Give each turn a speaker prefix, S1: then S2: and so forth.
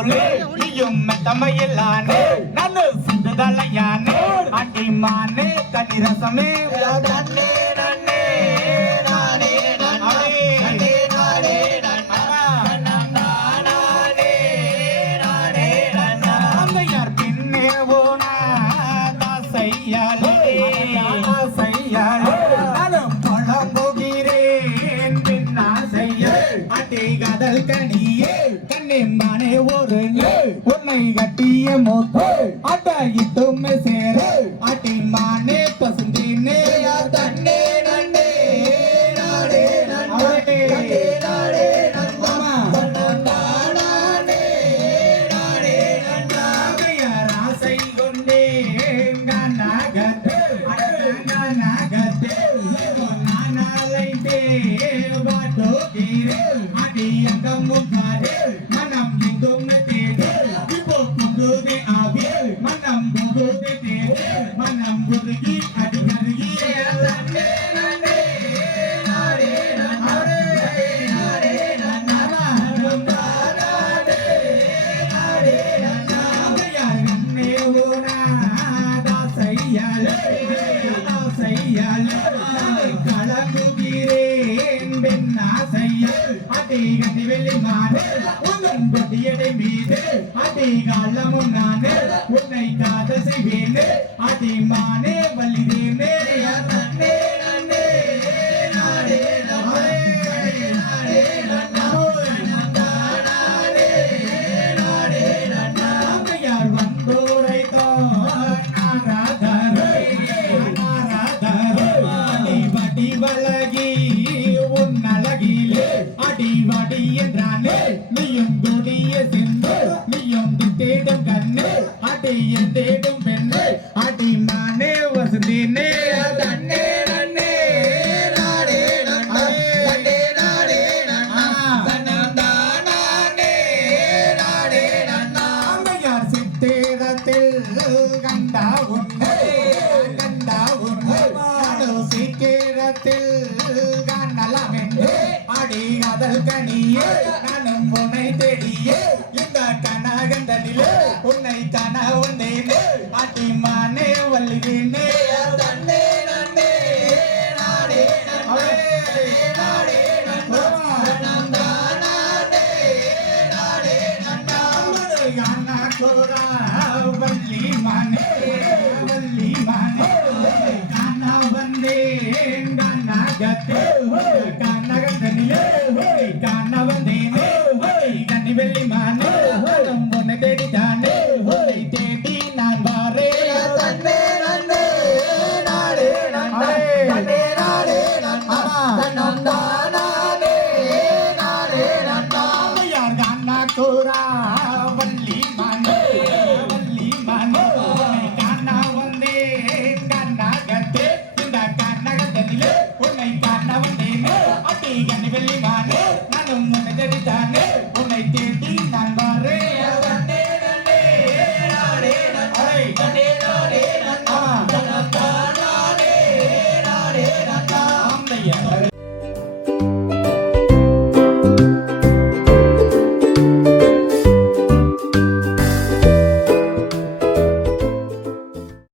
S1: போலே நீயும் மெத்தமையில்லானே
S2: நன்னு
S1: சிந்துதலையானே அண்டி மானே கனி ரசமே
S2: தன்னே நன்னே நானே நன்னே பின்னா செய்ய அட்டி கதல் கனி நன்னா
S1: அம்மையார் ஆசை கொண்டே கண்ணாகத்தே கண்ணாகத்தே நானாலைந்தே வாட்டோகிறே அடியங்கம் மனம் புகுதே மனம் புதுகி அடி கருகி
S2: நன்னே நன்னே நானே நன்னா நானே நன்னா நானே நானே நன்னா
S1: கண்ணே ஓனா தாசையாலே தாசையாலே கலங்குகிறேன் கட்டி வெள்ளி உந்தன் மீது காலமும் நானே அடி தேடும் பெண்ணு அடி மானே வசந்தேனே.
S2: நன்னே நன்னே நானே நன்னா நானே நன்னா தன்னந்தா நானே நானே. நன்னா
S1: அம்மையார் சித்தேரத்தில் கண்டா உன்னை அதல் கனியே நானும் உன்னை தேடியே இந்த கனகண்டனிலே உன்னை காண வந்தேனே அடி காதடித்தானே
S2: உன்னை தீட்டி நான்